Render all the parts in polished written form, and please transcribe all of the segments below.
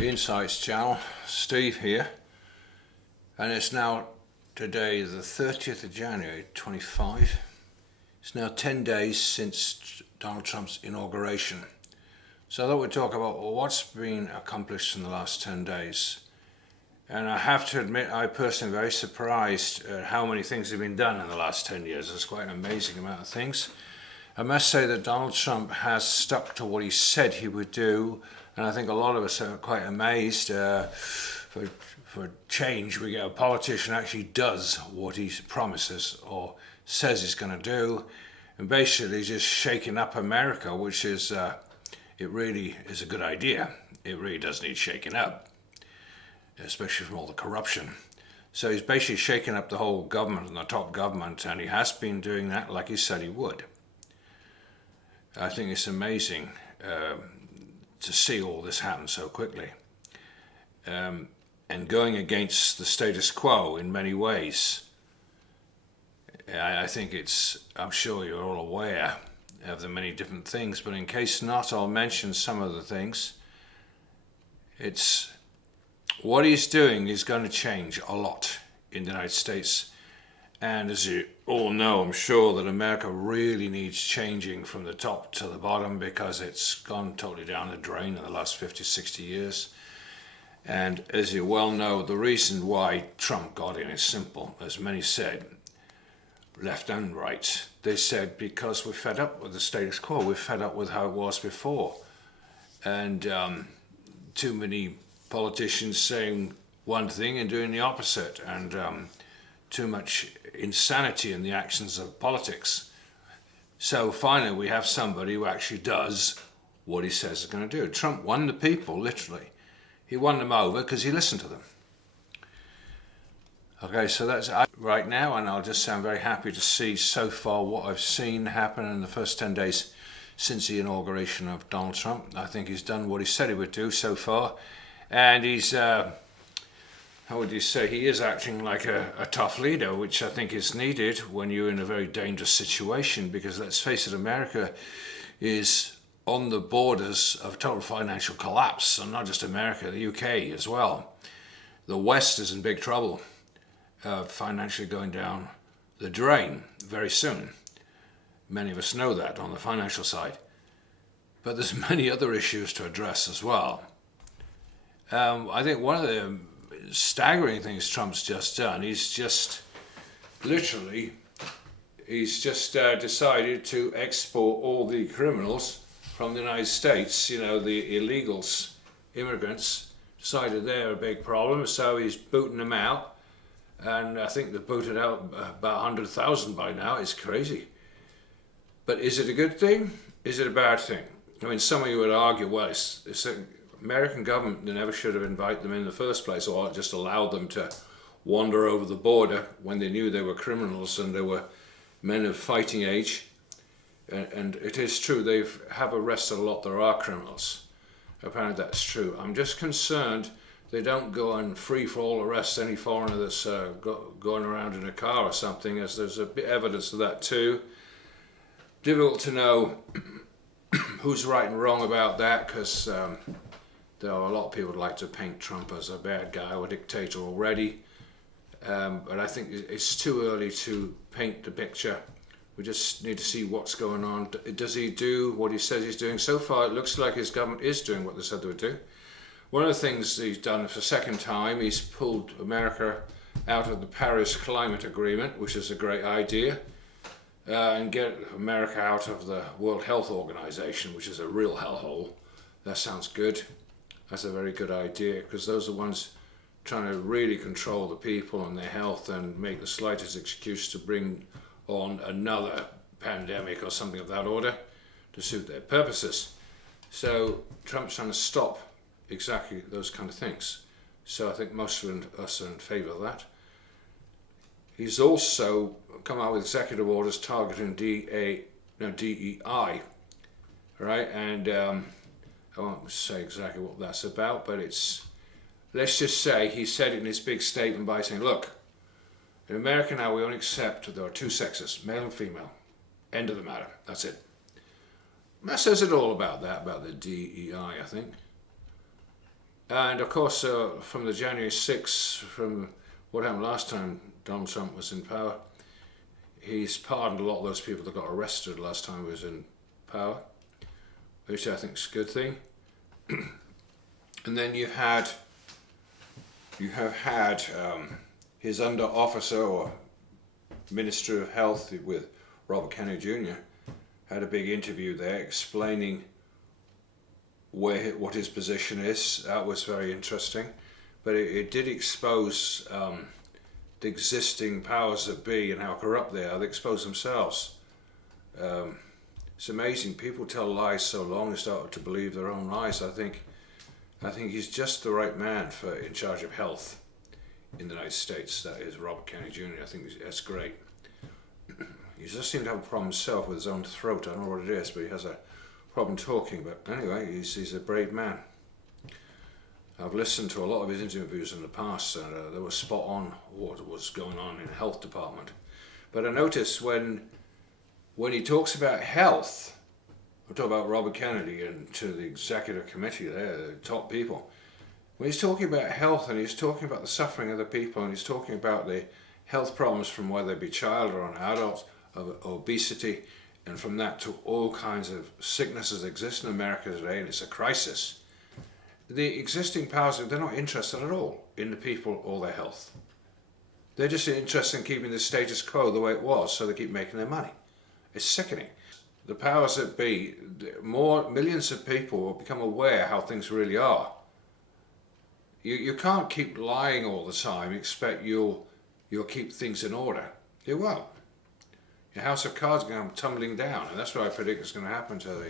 the Insights channel. Steve here, and it's now today the 30th of January 25. It's now 10 days since Donald Trump's inauguration. So I thought we'd talk about what's been accomplished in the last 10 days. And I have to admit, I personally am very surprised at how many things have been done in the last 10 years. It's quite an amazing amount of things. I must say that Donald Trump has stuck to what he said he would do, and I think a lot of us are quite amazed. For change, we get a politician who actually does what he promises or says he's going to do, and basically just shaking up America, which is, it really is a good idea. It really does need shaking up, especially from all the corruption. So he's basically shaking up the whole government and the top government, and he has been doing that like he said he would. I think it's amazing to see all this happen so quickly, and going against the status quo in many ways. I think I'm sure you're all aware of the many different things, but in case not, I'll mention some of the things. It's what he's doing is going to change a lot in the United States. And as you all know, I'm sure that America really needs changing from the top to the bottom, because it's gone totally down the drain in the last 50, 60 years. And as you well know, the reason why Trump got in is simple. As many said, left and right, they said because we're fed up with the status quo. We're fed up with how it was before. And too many politicians saying one thing and doing the opposite. And too much insanity in the actions of politics. So finally we have somebody who actually does what he says he's going to do. Trump won the people, literally. He won them over because he listened to them. Okay, so that's right now, and I'll just say I'm very happy to see so far what I've seen happen in the first 10 days since the inauguration of Donald Trump. I think he's done what he said he would do so far, and he's how would you say, he is acting like a tough leader, which I think is needed when you're in a very dangerous situation, because let's face it, America is on the borders of total financial collapse, and not just America, the UK as well. The West is in big trouble, financially going down the drain very soon. Many of us know that on the financial side. But there's many other issues to address as well. I think one of the staggering things Trump's just done, he's just decided to export all the criminals from the United States, the illegals, immigrants, decided they're a big problem, so he's booting them out, and I think they've booted out about 100,000 by now. It's crazy. But is it a good thing? Is it a bad thing? I mean, some of you would argue, well, it's American government, they never should have invited them in the first place, or just allowed them to wander over the border when they knew they were criminals and they were men of fighting age. And it is true, they have arrested a lot. There are criminals. Apparently that's true. I'm just concerned they don't go and free-for-all arrest any foreigner that's going around in a car or something, as there's a bit of evidence of that too. Difficult to know who's right and wrong about that, because there are a lot of people who like to paint Trump as a bad guy or a dictator already. But I think it's too early to paint the picture. We just need to see what's going on. Does he do what he says he's doing? So far, it looks like his government is doing what they said they would do. One of the things he's done for the second time, he's pulled America out of the Paris Climate Agreement, which is a great idea, and get America out of the World Health Organization, which is a real hellhole. That sounds good. That's a very good idea, because those are the ones trying to really control the people and their health and make the slightest excuse to bring on another pandemic or something of that order to suit their purposes. So Trump's trying to stop exactly those kind of things. So I think most of us are in favour of that. He's also come out with executive orders targeting DEI, right? And I won't say exactly what that's about, but let's just say he said it in his big statement by saying, look, in America now we only accept that there are two sexes, male and female. End of the matter. That's it. That says it all about that, about the DEI, I think. And of course, from the January 6th, from what happened last time Donald Trump was in power, he's pardoned a lot of those people that got arrested last time he was in power, which I think is a good thing. And then you have had his under officer or Minister of Health with Robert Kennedy Jr. had a big interview there explaining what his position is. That was very interesting, but it did expose the existing powers that be and how corrupt they are. They expose themselves. It's amazing. People tell lies so long they start to believe their own lies. I think he's just the right man for in charge of health in the United States. That is Robert Kennedy Jr. I think that's great. He just seems to have a problem himself with his own throat. I don't know what it is, but he has a problem talking. But anyway, he's a brave man. I've listened to a lot of his interviews in the past, and they were spot on what was going on in the health department. But I noticed when he talks about health, I'm talking about Robert Kennedy and to the executive committee there, the top people. When he's talking about health and he's talking about the suffering of the people and he's talking about the health problems from whether they be child or an adult, of obesity, and from that to all kinds of sicknesses that exist in America today, and it's a crisis. The existing powers, they're not interested at all in the people or their health. They're just interested in keeping the status quo the way it was, so they keep making their money. It's sickening. The powers that be, millions of people will become aware how things really are. You can't keep lying all the time and expect you'll keep things in order. You won't. Your house of cards is going to come tumbling down, and that's what I predict is going to happen to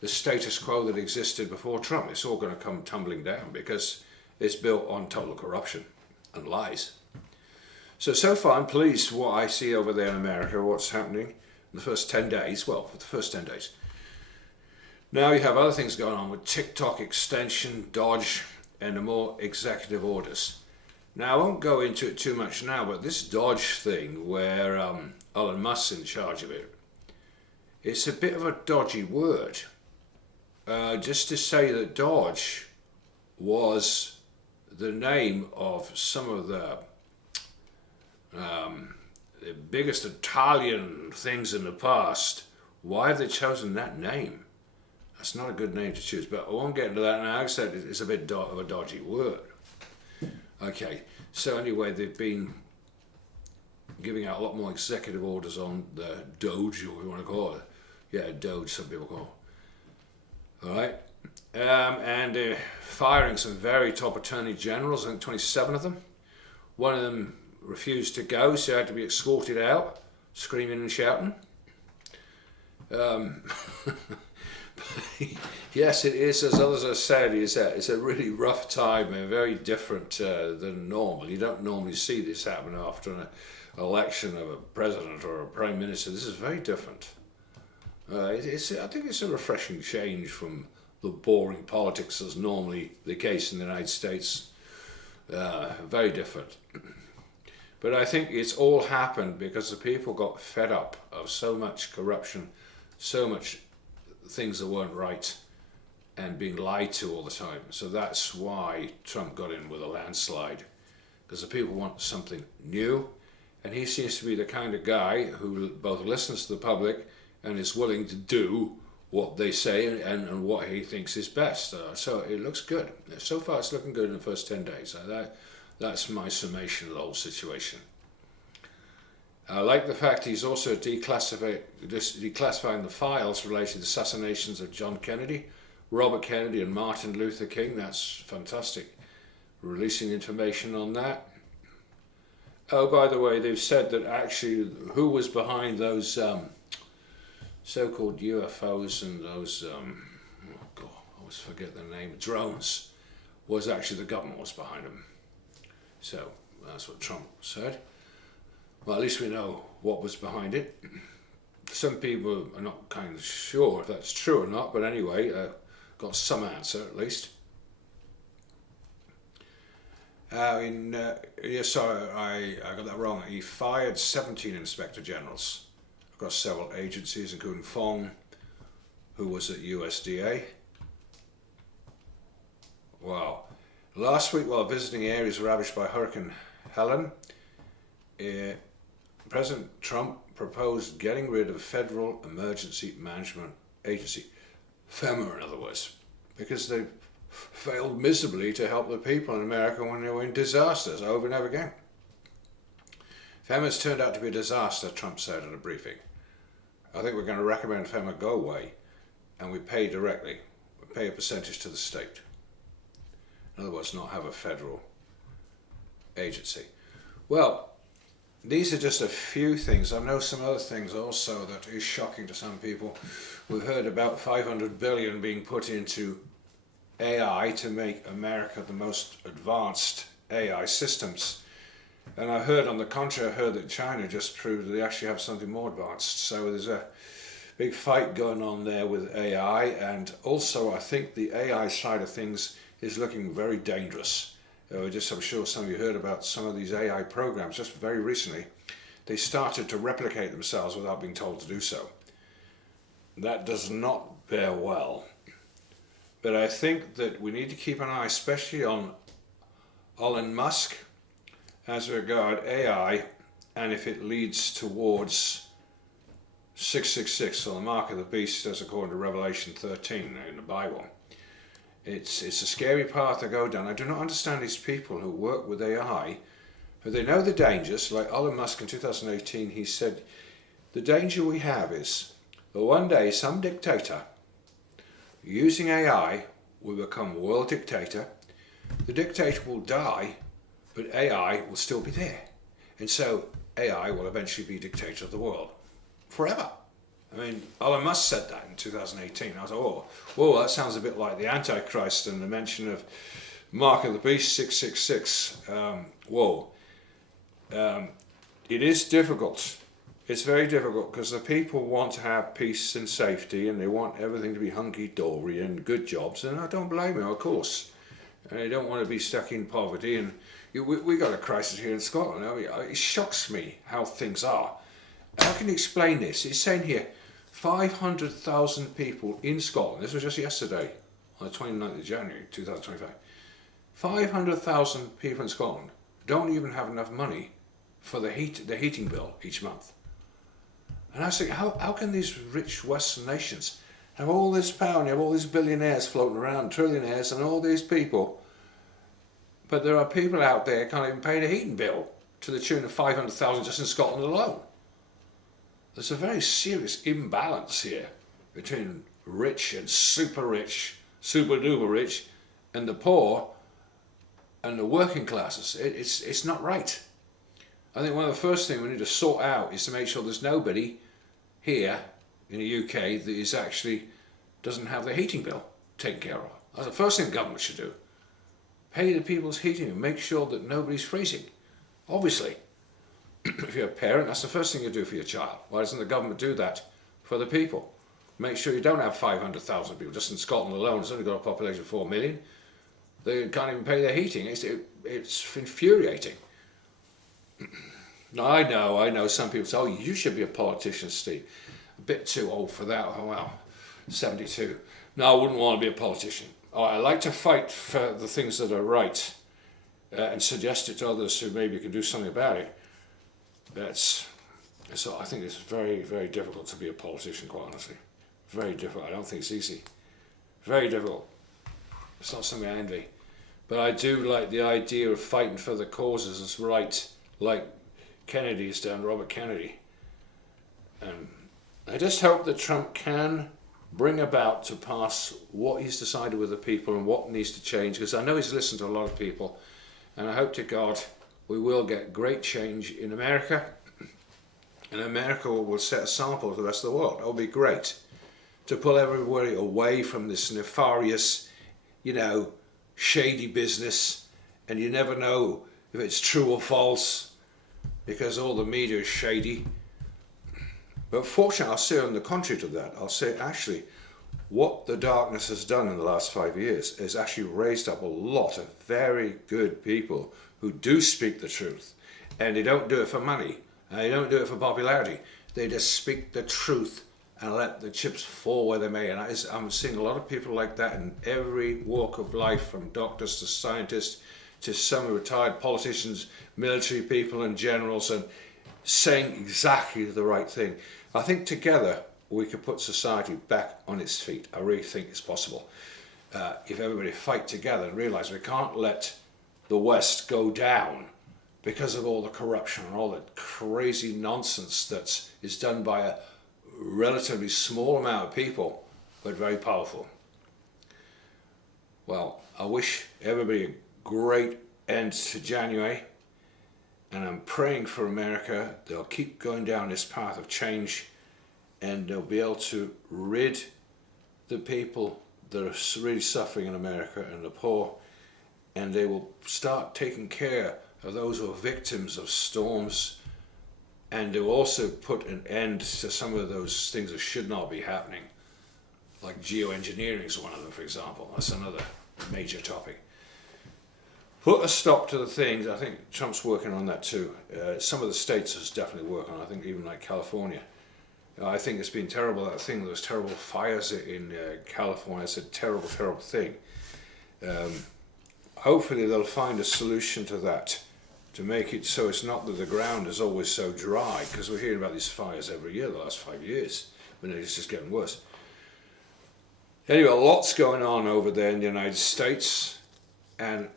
the status quo that existed before Trump. It's all going to come tumbling down because it's built on total corruption and lies. So far I'm pleased with what I see over there in America, what's happening in the first 10 days. Well, for the first 10 days. Now you have other things going on with TikTok extension, Dodge, and the more executive orders. Now I won't go into it too much now, but this Dodge thing where Elon Musk's in charge of it, it's a bit of a dodgy word. Just to say that Dodge was the name of some of the biggest Italian things in the past. Why have they chosen that name? That's not a good name to choose, but I won't get into that now. Like I said, it's a bit of a dodgy word. Okay, so anyway, they've been giving out a lot more executive orders on the Doge, or what you want to call it. Yeah, Doge, some people call it. All right, and they're firing some very top attorney generals, I think 27 of them. One of them refused to go, so he had to be escorted out, screaming and shouting. Yes, it is, as others have said, it's a really rough time and very different than normal. You don't normally see this happen after an election of a president or a prime minister. This is very different. I think it's a refreshing change from the boring politics that's normally the case in the United States. Very different. But I think it's all happened because the people got fed up of so much corruption, so much things that weren't right, and being lied to all the time. So that's why Trump got in with a landslide, because the people want something new, and he seems to be the kind of guy who both listens to the public and is willing to do what they say and what he thinks is best. So it looks good. So far it's looking good in the first 10 days. That's my summation of the whole situation. I like the fact he's also declassifying the files related to the assassinations of John Kennedy, Robert Kennedy and Martin Luther King. That's fantastic. Releasing information on that. Oh, by the way, they've said that actually who was behind those so-called UFOs and those, oh God, I always forget the name, drones, was actually the government was behind them. So that's what Trump said. Well, at least we know what was behind it. Some people are not kind of sure if that's true or not, but anyway, got some answer at least. Sorry, I got that wrong. He fired 17 inspector generals across several agencies, including Fong, who was at USDA. Wow. Last week, while visiting areas ravaged by Hurricane Helen, President Trump proposed getting rid of Federal Emergency Management Agency, FEMA in other words, because they failed miserably to help the people in America when they were in disasters over and over again. FEMA's turned out to be a disaster, Trump said at a briefing. I think we're going to recommend FEMA go away and we pay directly. We pay a percentage to the state. In other words, not have a federal agency. Well, these are just a few things. I know some other things also that is shocking to some people. We've heard about 500 billion being put into AI to make America the most advanced AI systems. And I heard, on the contrary, that China just proved that they actually have something more advanced. So there's a big fight going on there with AI. And also, I think the AI side of things is looking very dangerous. I'm sure some of you heard about some of these AI programs just very recently. They started to replicate themselves without being told to do so. That does not bear well. But I think that we need to keep an eye, especially on Elon Musk, as regard AI, and if it leads towards 666, or the mark of the beast, as according to Revelation 13 in the Bible. It's a scary path to go down. I do not understand these people who work with AI, but they know the dangers. Like Elon Musk in 2018, he said, the danger we have is that one day some dictator using AI will become world dictator. The dictator will die, but AI will still be there. And so AI will eventually be dictator of the world forever. I mean, Elon Musk said that in 2018. I was like, whoa, that sounds a bit like the Antichrist and the mention of Mark of the Beast 666. It is difficult. It's very difficult because the people want to have peace and safety and they want everything to be hunky-dory and good jobs. And I don't blame them, of course. And they don't want to be stuck in poverty. And we got a crisis here in Scotland. I mean, it shocks me how things are. How can you explain this? It's saying here, 500,000 people in Scotland, this was just yesterday, on the 29th of January 2025, 500,000 people in Scotland don't even have enough money for the heating bill each month. And I was thinking, how can these rich Western nations have all this power and have all these billionaires floating around, trillionaires and all these people, but there are people out there who can't even pay the heating bill to the tune of 500,000 just in Scotland alone. There's a very serious imbalance here between rich and super duper rich, and the poor and the working classes. It's not right. I think one of the first things we need to sort out is to make sure there's nobody here in the UK that is actually doesn't have their heating bill taken care of. That's the first thing the government should do. Pay the people's heating and make sure that nobody's freezing. Obviously. If you're a parent, that's the first thing you do for your child. Why doesn't the government do that for the people? Make sure you don't have 500,000 people. Just in Scotland alone, it's only got a population of 4 million. They can't even pay their heating. It's infuriating. I know some people say, oh, you should be a politician, Steve. A bit too old for that. Oh, well, 72. No, I wouldn't want to be a politician. I like to fight for the things that are right and suggest it to others who maybe can do something about it. So I think it's very, very difficult to be a politician, quite honestly. Very difficult. I don't think it's easy. Very difficult. It's not something I envy. But I do like the idea of fighting for the causes that's right, like Kennedy's done, Robert Kennedy. And I just hope that Trump can bring about to pass what he's decided with the people and what needs to change, because I know he's listened to a lot of people, and I hope to God we will get great change in America, and America will set a sample for the rest of the world. It will be great to pull everybody away from this nefarious, shady business, and you never know if it's true or false because all the media is shady. But fortunately, I'll say on the contrary to that, I'll say actually what the darkness has done in the last 5 years is actually raised up a lot of very good people who do speak the truth, and they don't do it for money, and they don't do it for popularity. They just speak the truth and let the chips fall where they may. And I'm seeing a lot of people like that in every walk of life, from doctors to scientists to some retired politicians, military people and generals, and saying exactly the right thing. I think together we could put society back on its feet. I really think it's possible. If everybody fight together and realise we can't let the West go down because of all the corruption and all the crazy nonsense that is done by a relatively small amount of people, but very powerful. Well, I wish everybody a great end to January, and I'm praying for America. They'll keep going down this path of change, and they'll be able to rid the people that are really suffering in America and the poor, and they will start taking care of those who are victims of storms, and they will also put an end to some of those things that should not be happening, like geoengineering is one of them, for example. That's another major topic. Put a stop to the things. I think Trump's working on that too. Some of the states is definitely working on it. I think even like California. I think it's been terrible, that thing, those terrible fires in California. It's a terrible, terrible thing. Hopefully they'll find a solution to that, to make it so it's not that the ground is always so dry, because we're hearing about these fires every year the last 5 years, but it's just getting worse. Anyway, lots going on over there in the United States, and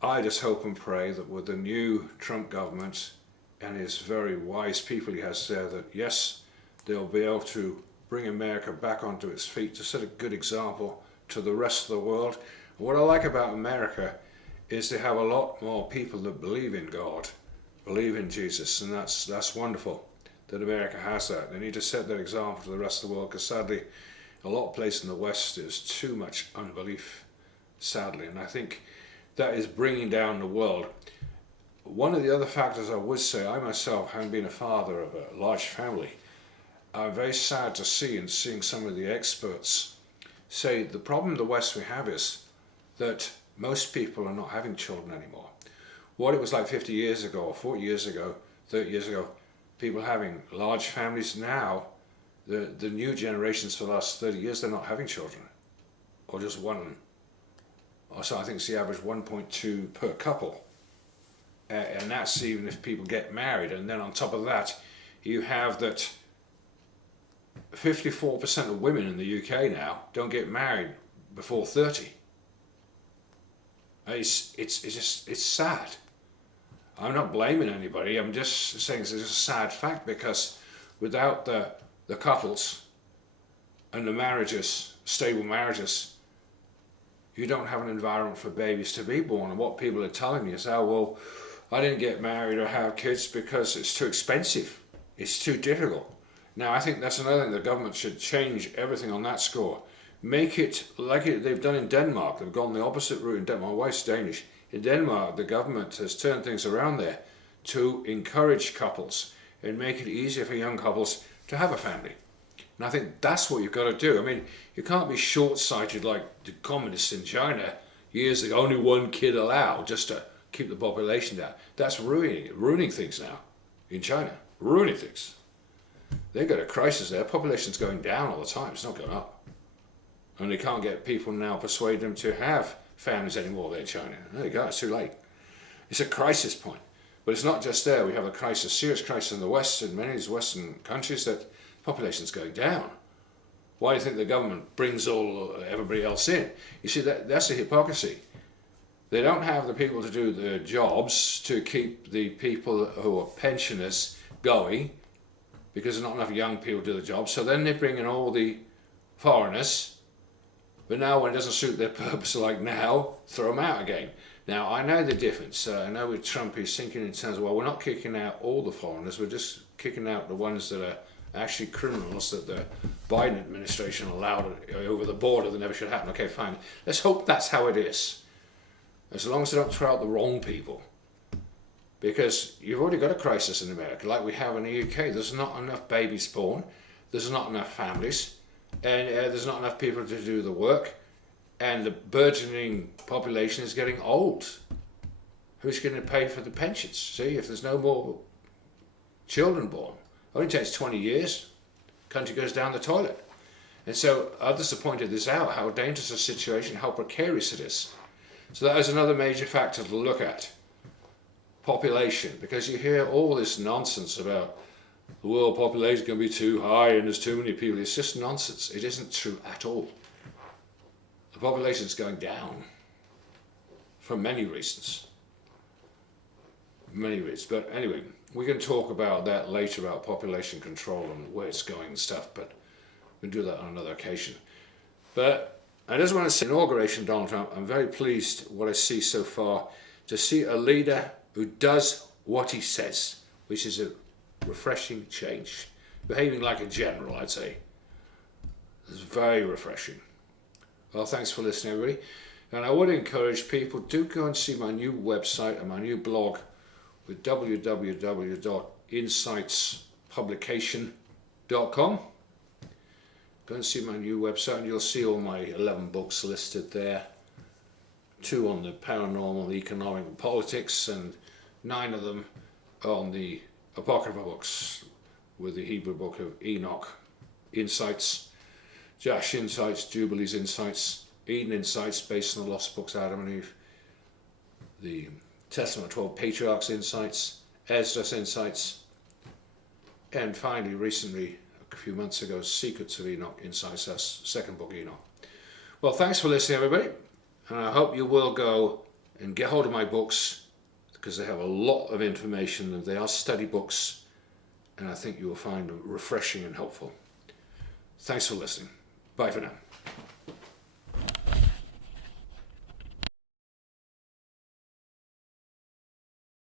I just hope and pray that with the new Trump government and his very wise people he has there, that yes, they'll be able to bring America back onto its feet, to set a good example to the rest of the world. And what I like about America is they have a lot more people that believe in God, believe in Jesus, and that's wonderful that America has that. They need to set that example to the rest of the world, because sadly, a lot of places in the West there's too much unbelief, sadly, and I think that is bringing down the world. One of the other factors I would say, I myself, having been a father of a large family, I'm very sad to see, and seeing some of the experts say the problem in the West we have is that most people are not having children anymore. What it was like 50 years ago, or 40 years ago, 30 years ago, people having large families. Now, the new generations for the last 30 years, they're not having children, or just one. So I think it's the average 1.2 per couple. And that's even if people get married. And then on top of that, you have that 54% of women in the UK now don't get married before 30. It's sad. I'm not blaming anybody. I'm just saying it's just a sad fact, because without the couples and the marriages, stable marriages, you don't have an environment for babies to be born. And what people are telling me is, oh, well, I didn't get married or have kids because it's too expensive. It's too difficult. Now, I think that's another thing. The government should change everything on that score. Make it like they've done in Denmark. They've gone the opposite route in Denmark. My wife's Danish. In Denmark, the government has turned things around there to encourage couples and make it easier for young couples to have a family. And I think that's what you've got to do. I mean, you can't be short-sighted like the communists in China years ago, only one kid allowed, just to keep the population down. That's ruining things now in China, ruining things. They've got a crisis there. Population's going down all the time. It's not going up. And they can't get people now, persuade them to have families anymore there in China. There you go, it's too late. It's a crisis point. But it's not just there. We have a crisis, serious crisis in the West, in many of these Western countries, that population's going down. Why do you think the government brings everybody else in? You see, that's a hypocrisy. They don't have the people to do the jobs to keep the people who are pensioners going, because there's not enough young people to do the job. So then they bring in all the foreigners, but now when it doesn't suit their purpose, like now, throw them out again. Now, I know the difference. I know with Trump, he's thinking in terms of, well, we're not kicking out all the foreigners, we're just kicking out the ones that are actually criminals that the Biden administration allowed over the border that never should happen. Okay, fine. Let's hope that's how it is. As long as they don't throw out the wrong people. Because you've already got a crisis in America, like we have in the UK. There's not enough babies born, there's not enough families, and there's not enough people to do the work, and the burgeoning population is getting old. Who's going to pay for the pensions? See, if there's no more children born, it only takes 20 years. country goes down the toilet. And so others have pointed this out, how dangerous a situation, how precarious it is. So that is another major factor to look at. Population, because you hear all this nonsense about the world population is going to be too high and there's too many people. It's just nonsense. It isn't true at all. The population is going down for many reasons. Many reasons. But anyway, we can talk about that later, about population control and where it's going and stuff, but we'll do that on another occasion. But I just want to say, inauguration Donald Trump, I'm very pleased what I see so far, to see a leader who does what he says, which is a refreshing change. Behaving like a general, I'd say. It's very refreshing. Well, thanks for listening, everybody. And I would encourage people, do go and see my new website and my new blog with www.insightspublication.com. Go and see my new website and you'll see all my 11 books listed there. 2 on the paranormal, economic and politics, and 9 of them on the Apocrypha books, with the Hebrew book of Enoch Insights, Josh Insights, Jubilees Insights, Eden Insights based on the lost books Adam and Eve, the Testament of 12 Patriarchs Insights, Esdras Insights, and finally recently, a few months ago, Secrets of Enoch Insights, that's the second book Enoch. Well, thanks for listening, everybody, and I hope you will go and get hold of my books, because they have a lot of information and they are study books, and I think you will find them refreshing and helpful. Thanks for listening. Bye for now.